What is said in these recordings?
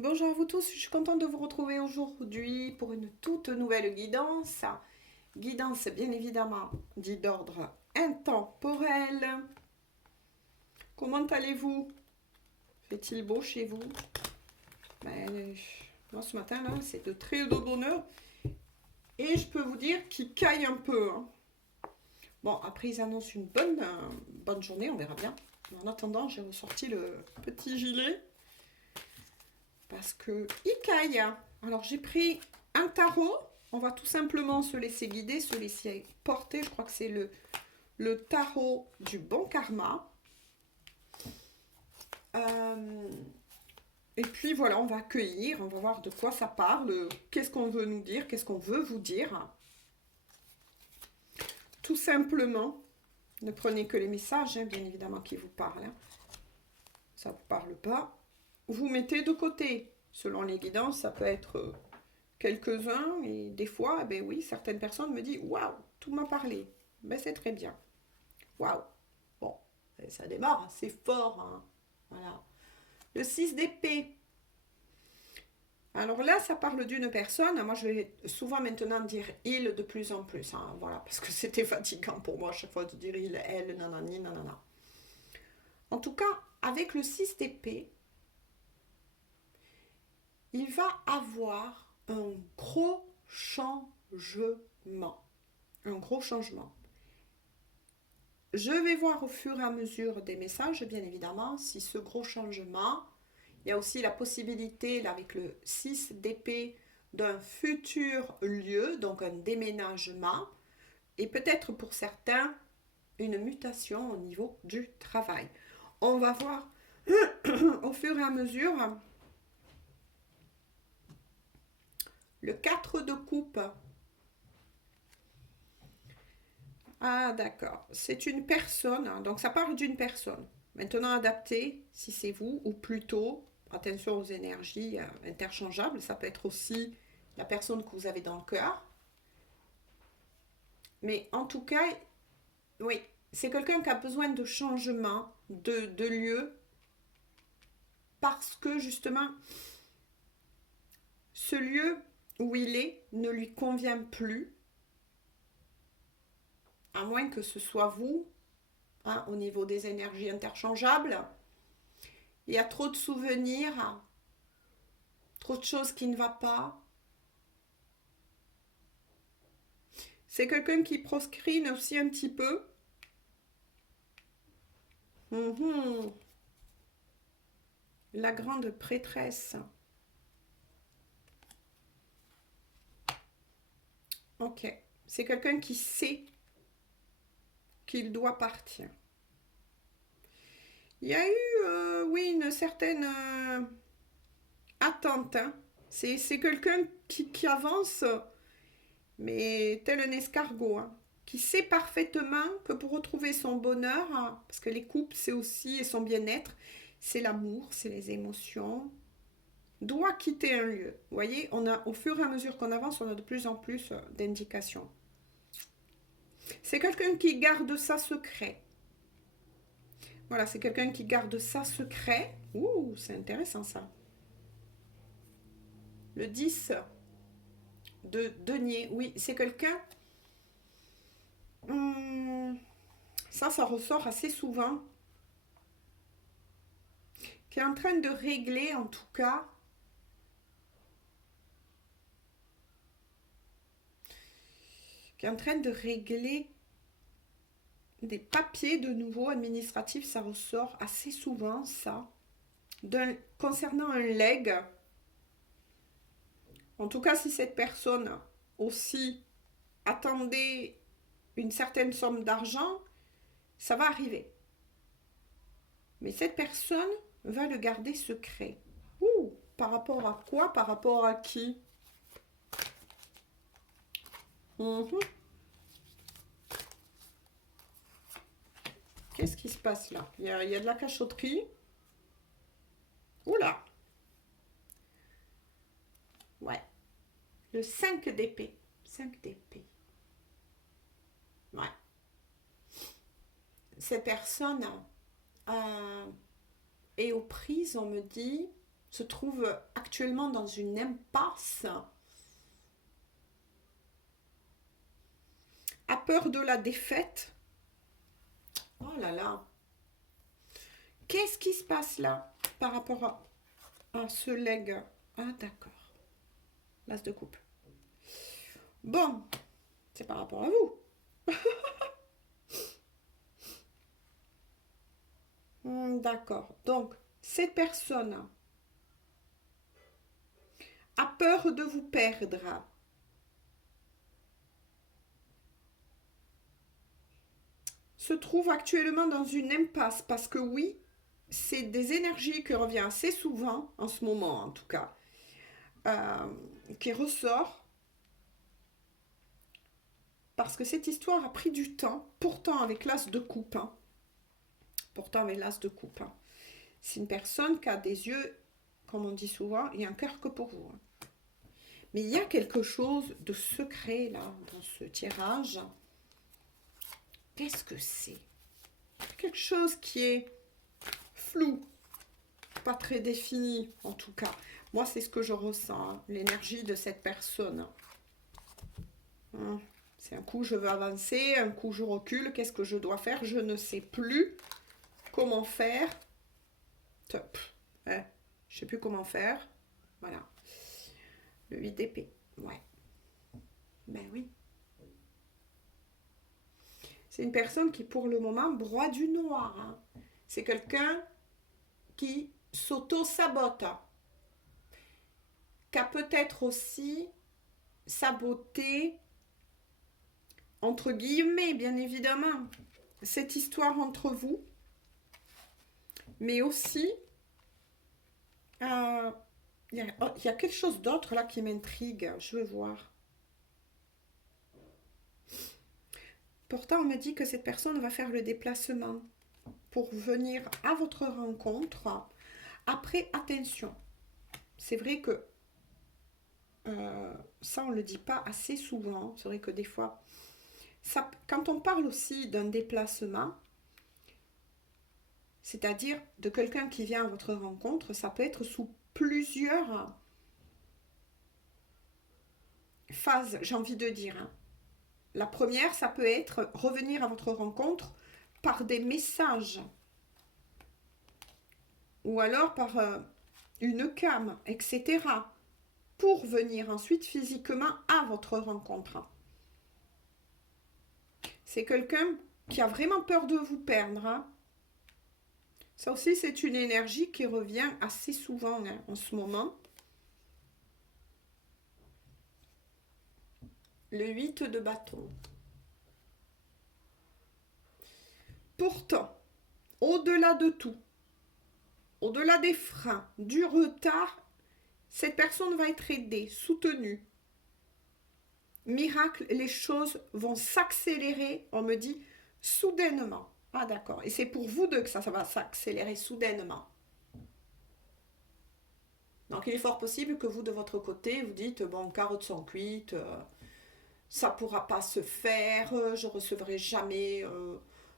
Bonjour à vous tous, je suis contente de vous retrouver aujourd'hui pour une toute nouvelle guidance. Guidance bien évidemment dit d'ordre intemporel. Comment allez-vous? Fait-il beau chez vous? Moi ce matin là c'est de très de bonheur et je peux vous dire qu'il caille un peu, hein. Bon après ils annoncent une bonne journée, on verra bien. Mais en attendant j'ai ressorti le petit gilet parce que il caille. Alors j'ai pris un tarot. On va tout simplement se laisser guider, se laisser porter. Je crois que c'est le tarot du bon karma. Euh, et puis voilà, on va accueillir, on va voir de quoi ça parle, qu'est-ce qu'on veut nous dire, qu'est-ce qu'on veut vous dire. Tout simplement, ne prenez que les messages, hein, bien évidemment, qui vous parlent. Hein. Ça ne vous parle pas. Vous mettez de côté. Selon les guidances, ça peut être quelques-uns et des fois, ben oui, certaines personnes me disent waouh, tout m'a parlé. Ben c'est très bien. Waouh. Bon, ça démarre assez fort. Hein. Voilà. Le 6 d'épée. Alors là, ça parle d'une personne. Moi, je vais souvent maintenant dire il de plus en plus. Hein, voilà, parce que c'était fatigant pour moi à chaque fois de dire il, elle, nanani, nanana. En tout cas, avec le 6 d'épée, il va avoir un gros changement. Un gros changement. Je vais voir au fur et à mesure des messages, bien évidemment, si ce gros changement, il y a aussi la possibilité, là, avec le 6 d'épée, d'un futur lieu, donc un déménagement, et peut-être pour certains, une mutation au niveau du travail. On va voir au fur et à mesure le 4 de coupe. Ah d'accord, c'est une personne, hein, donc ça parle d'une personne. Maintenant adaptée, si c'est vous, ou plutôt, attention aux énergies interchangeables, ça peut être aussi la personne que vous avez dans le cœur. Mais en tout cas, oui, c'est quelqu'un qui a besoin de changement, de lieu, parce que justement, ce lieu où il est ne lui convient plus, à moins que ce soit vous, hein, au niveau des énergies interchangeables. Il y a trop de souvenirs, trop de choses qui ne vont pas. C'est quelqu'un qui proscrine aussi un petit peu. Mhm. La grande prêtresse. Ok. C'est quelqu'un qui sait qu'il doit partir. Il y a eu, oui, une certaine attente. Hein. C'est quelqu'un qui avance, mais tel un escargot. Hein, qui sait parfaitement que pour retrouver son bonheur, hein, parce que les couples, c'est aussi, et son bien-être, c'est l'amour, c'est les émotions, doit quitter un lieu. Vous voyez, on a, au fur et à mesure qu'on avance, on a de plus en plus d'indications. C'est quelqu'un qui garde ça secret. Voilà, c'est quelqu'un qui garde ça secret. Ouh, c'est intéressant ça. Le 10 de denier, oui, c'est quelqu'un... ça ressort assez souvent. Qui est en train de régler, en tout cas, qui est en train de régler des papiers de nouveau administratifs, ça ressort assez souvent, ça. Concernant un leg, en tout cas, si cette personne aussi attendait une certaine somme d'argent, ça va arriver. Mais cette personne va le garder secret. Ouh, par rapport à quoi? Par rapport à qui? Mhm. Qu'est-ce qui se passe là? Il y a de la cachotterie. Oula! Ouais. Le 5 d'épée. 5 d'épée. Ouais. Cette personne est aux prises, on me dit. se trouve actuellement dans une impasse, a peur de la défaite. Oh là là. Qu'est-ce qui se passe là par rapport à ce leg? Ah d'accord. L'as de coupe. Bon, c'est par rapport à vous. D'accord. Donc, cette personne a peur de vous perdre. Se trouve actuellement dans une impasse parce que oui, c'est des énergies qui reviennent assez souvent, en ce moment en tout cas, qui ressort parce que cette histoire a pris du temps, pourtant avec l'as de coupe. C'est une personne qui a des yeux, comme on dit souvent, et un cœur que pour vous. Mais il y a quelque chose de secret là, dans ce tirage. Qu'est-ce que c'est? Quelque chose qui est flou, pas très défini en tout cas. Moi, c'est ce que je ressens, l'énergie de cette personne. C'est un coup je veux avancer, un coup je recule, qu'est-ce que je dois faire? Je ne sais plus comment faire. Top. Ouais, je sais plus comment faire. Voilà. Le 8 d'épée. Ouais. Ben oui. C'est une personne qui, pour le moment, broie du noir. C'est quelqu'un qui s'auto-sabote. Qui a peut-être aussi saboté, entre guillemets, bien évidemment, cette histoire entre vous. Mais aussi, il y a quelque chose d'autre là qui m'intrigue. Je veux voir. Pourtant, on me dit que cette personne va faire le déplacement pour venir à votre rencontre. Après, attention. C'est vrai que ça, on ne le dit pas assez souvent. C'est vrai que des fois, ça, quand on parle aussi d'un déplacement, c'est-à-dire de quelqu'un qui vient à votre rencontre, ça peut être sous plusieurs phases, j'ai envie de dire. La première, ça peut être revenir à votre rencontre par des messages ou alors par une cam, etc. pour venir ensuite physiquement à votre rencontre. C'est quelqu'un qui a vraiment peur de vous perdre. Ça aussi, c'est une énergie qui revient assez souvent en ce moment. Le 8 de bâton. Pourtant, au-delà de tout, au-delà des freins, du retard, cette personne va être aidée, soutenue. Miracle, les choses vont s'accélérer, on me dit, soudainement. Ah d'accord, et c'est pour vous deux que ça va s'accélérer soudainement. Donc il est fort possible que vous, de votre côté, vous dites, bon, carottes sont cuites, ça ne pourra pas se faire, je ne recevrai jamais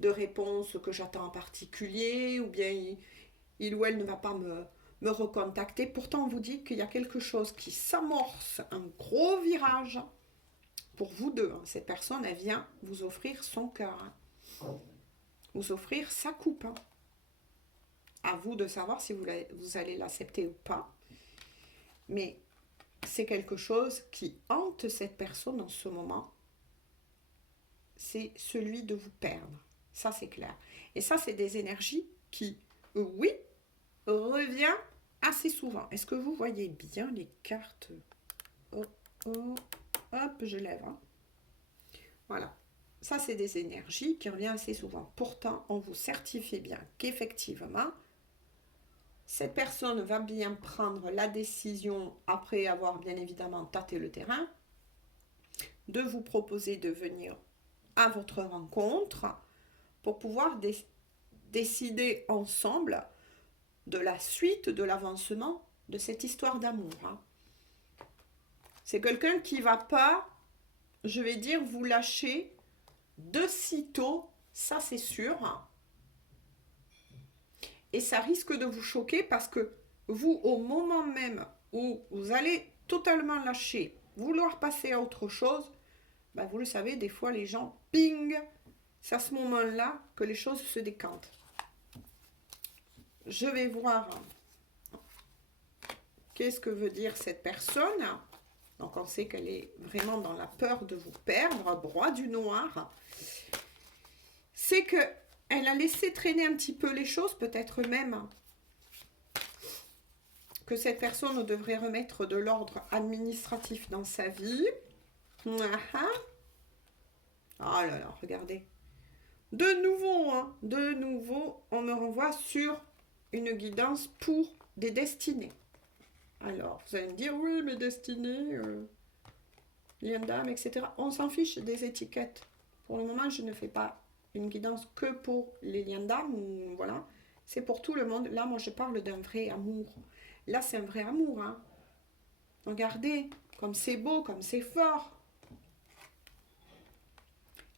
de réponse que j'attends en particulier, ou bien il ou elle ne va pas me recontacter. Pourtant, on vous dit qu'il y a quelque chose qui s'amorce, un gros virage pour vous deux. Cette personne, elle vient vous offrir son cœur, vous offrir sa coupe. À vous de savoir si vous allez l'accepter ou pas. Mais c'est quelque chose qui hante cette personne en ce moment. C'est celui de vous perdre. Ça, c'est clair. Et ça, c'est des énergies qui, oui, revient assez souvent. Est-ce que vous voyez bien les cartes? Oh, oh, hop, je lève. Voilà. Ça, c'est des énergies qui reviennent assez souvent. Pourtant, on vous certifie bien qu'effectivement, cette personne va bien prendre la décision, après avoir bien évidemment tâté le terrain, de vous proposer de venir à votre rencontre pour pouvoir décider ensemble de la suite, de l'avancement de cette histoire d'amour. C'est quelqu'un qui ne va pas, je vais dire, vous lâcher de sitôt, ça c'est sûr. Et ça risque de vous choquer parce que vous, au moment même où vous allez totalement lâcher, vouloir passer à autre chose, ben vous le savez, des fois les gens, ping, c'est à ce moment-là que les choses se décantent. Je vais voir qu'est-ce que veut dire cette personne. Donc on sait qu'elle est vraiment dans la peur de vous perdre, broie du noir. C'est que elle a laissé traîner un petit peu les choses, peut-être même que cette personne devrait remettre de l'ordre administratif dans sa vie. Ah là là, regardez. De nouveau, on me renvoie sur une guidance pour des destinées. Alors, vous allez me dire, oui, mes destinées, lien d'âme, etc. On s'en fiche des étiquettes. Pour le moment, je ne fais pas une guidance que pour les liens d'âme, voilà. C'est pour tout le monde. Là, moi, je parle d'un vrai amour. Là, c'est un vrai amour, hein. Regardez, comme c'est beau, comme c'est fort.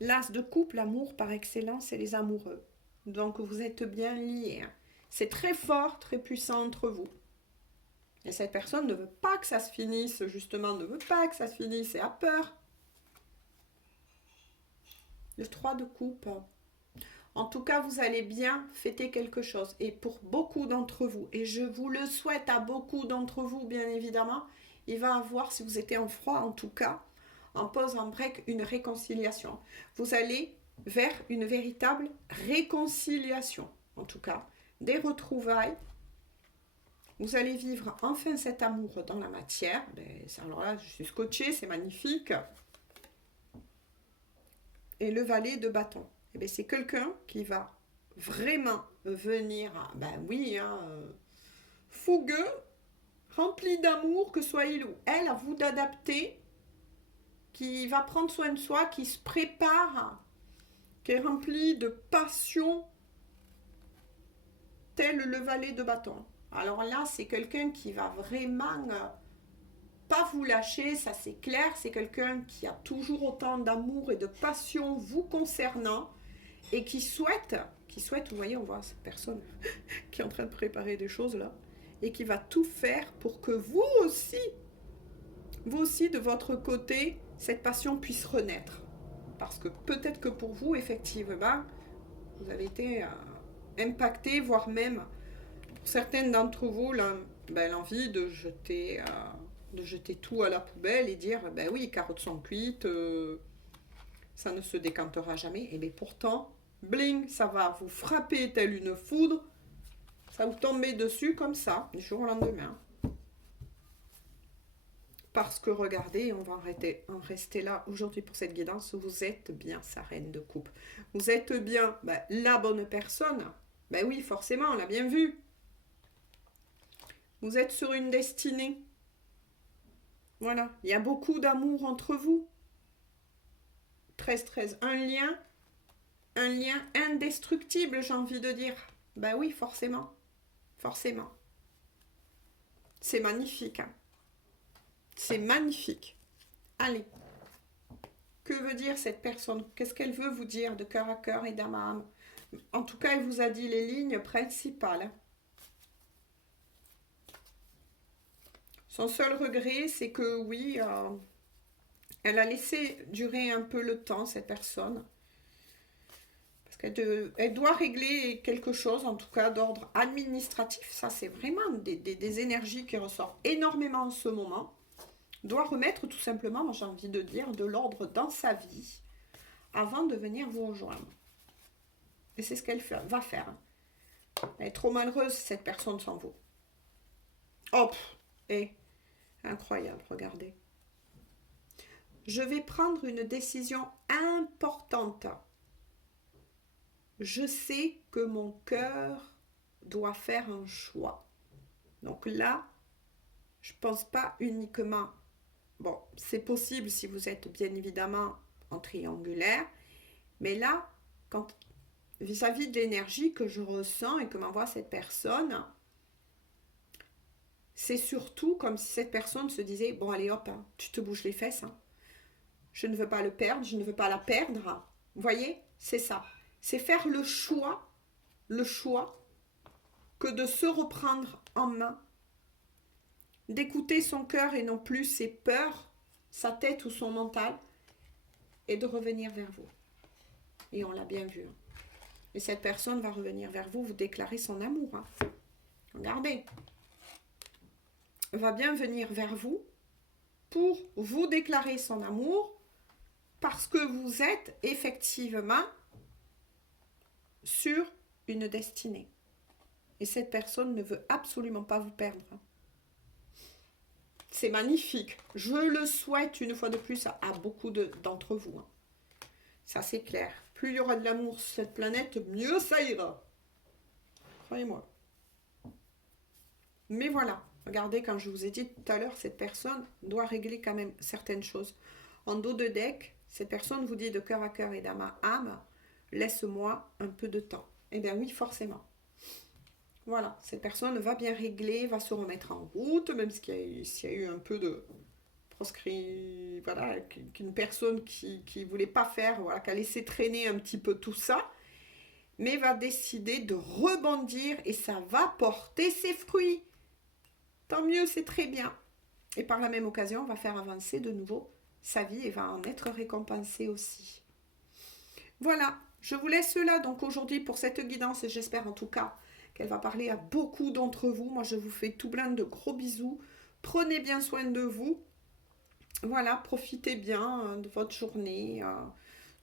L'as de coupe, l'amour par excellence, c'est les amoureux. Donc, vous êtes bien liés, hein. C'est très fort, très puissant entre vous. Et cette personne ne veut pas que ça se finisse, justement, ne veut pas que ça se finisse et a peur. Le 3 de coupe. En tout cas, vous allez bien fêter quelque chose. Et pour beaucoup d'entre vous, et je vous le souhaite à beaucoup d'entre vous, bien évidemment, il va avoir, si vous étiez en froid en tout cas, en pause, en break, une réconciliation. Vous allez vers une véritable réconciliation, en tout cas, des retrouvailles. Vous allez vivre enfin cet amour dans la matière. Alors là, je suis scotchée, c'est magnifique. Et le valet de bâton. Eh bien, c'est quelqu'un qui va vraiment venir, ben oui, hein, fougueux, rempli d'amour, que soit il ou elle, à vous d'adapter, qui va prendre soin de soi, qui se prépare, qui est rempli de passion, tel le valet de bâton. Alors là, c'est quelqu'un qui va vraiment pas vous lâcher, ça c'est clair. C'est quelqu'un qui a toujours autant d'amour et de passion vous concernant et qui souhaite, vous voyez, on voit cette personne qui est en train de préparer des choses là, et qui va tout faire pour que vous aussi, de votre côté, cette passion puisse renaître. Parce que peut-être que pour vous, effectivement, vous avez été impacté, voire même, pour certaines d'entre vous, l'envie de jeter tout à la poubelle et dire, ben oui, carottes sont cuites, ça ne se décantera jamais. Et bien pourtant, bling, ça va vous frapper telle une foudre, ça vous tomber dessus comme ça, du jour au lendemain. Parce que regardez, on va en rester là aujourd'hui pour cette guidance. Vous êtes bien sa reine de coupe. Vous êtes bien la bonne personne. Ben oui, forcément, on l'a bien vu. Vous êtes sur une destinée. Voilà, il y a beaucoup d'amour entre vous. 13-13, un lien indestructible, j'ai envie de dire. Ben oui, forcément. Forcément. C'est magnifique, hein. C'est magnifique. Allez. Que veut dire cette personne? Qu'est-ce qu'elle veut vous dire de cœur à cœur et d'âme à âme? En tout cas, elle vous a dit les lignes principales. Son seul regret, c'est que oui, elle a laissé durer un peu le temps, cette personne. Parce qu'elle doit régler quelque chose, en tout cas d'ordre administratif. Ça, c'est vraiment des énergies qui ressortent énormément en ce moment. Doit remettre tout simplement, moi j'ai envie de dire, de l'ordre dans sa vie avant de venir vous rejoindre. Et c'est ce qu'elle va faire. Elle est trop malheureuse, cette personne sans vous. Hop, et incroyable, regardez. Je vais prendre une décision importante. Je sais que mon cœur doit faire un choix. Donc là, je ne pense pas uniquement... Bon, c'est possible si vous êtes bien évidemment en triangulaire, mais là, quand vis-à-vis de l'énergie que je ressens et que m'envoie cette personne, c'est surtout comme si cette personne se disait, bon allez hop, hein, tu te bouges les fesses, hein. Je ne veux pas le perdre, je ne veux pas la perdre. Vous voyez, c'est ça. C'est faire le choix que de se reprendre en main d'écouter son cœur et non plus ses peurs, sa tête ou son mental, et de revenir vers vous. Et on l'a bien vu. Et cette personne va revenir vers vous, vous déclarer son amour. Regardez. Elle va bien venir vers vous pour vous déclarer son amour parce que vous êtes effectivement sur une destinée. Et cette personne ne veut absolument pas vous perdre. C'est magnifique. Je le souhaite une fois de plus à beaucoup d'entre vous. Ça, c'est clair. Plus il y aura de l'amour sur cette planète, mieux ça ira. Croyez-moi. Mais voilà. Regardez, quand je vous ai dit tout à l'heure, cette personne doit régler quand même certaines choses. En dos de deck, cette personne vous dit de cœur à cœur et d'âme à âme, laisse-moi un peu de temps. Eh bien oui, forcément. Voilà, cette personne va bien régler, va se remettre en route, même s'il y a eu un peu de proscrit, voilà, qu'une personne qui ne voulait pas faire, voilà, qui a laissé traîner un petit peu tout ça, mais va décider de rebondir et ça va porter ses fruits. Tant mieux, c'est très bien. Et par la même occasion, on va faire avancer de nouveau sa vie et va en être récompensé aussi. Voilà, je vous laisse là donc aujourd'hui pour cette guidance et j'espère en tout cas qu'elle va parler à beaucoup d'entre vous. Moi, je vous fais tout plein de gros bisous. Prenez bien soin de vous. Voilà, profitez bien de votre journée.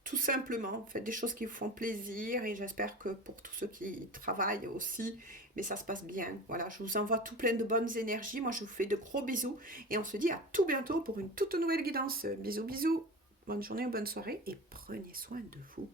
Tout simplement, faites des choses qui vous font plaisir et j'espère que pour tous ceux qui travaillent aussi, mais ça se passe bien. Voilà, je vous envoie tout plein de bonnes énergies. Moi, je vous fais de gros bisous et on se dit à tout bientôt pour une toute nouvelle guidance. Bisous, bisous. Bonne journée, bonne soirée et prenez soin de vous.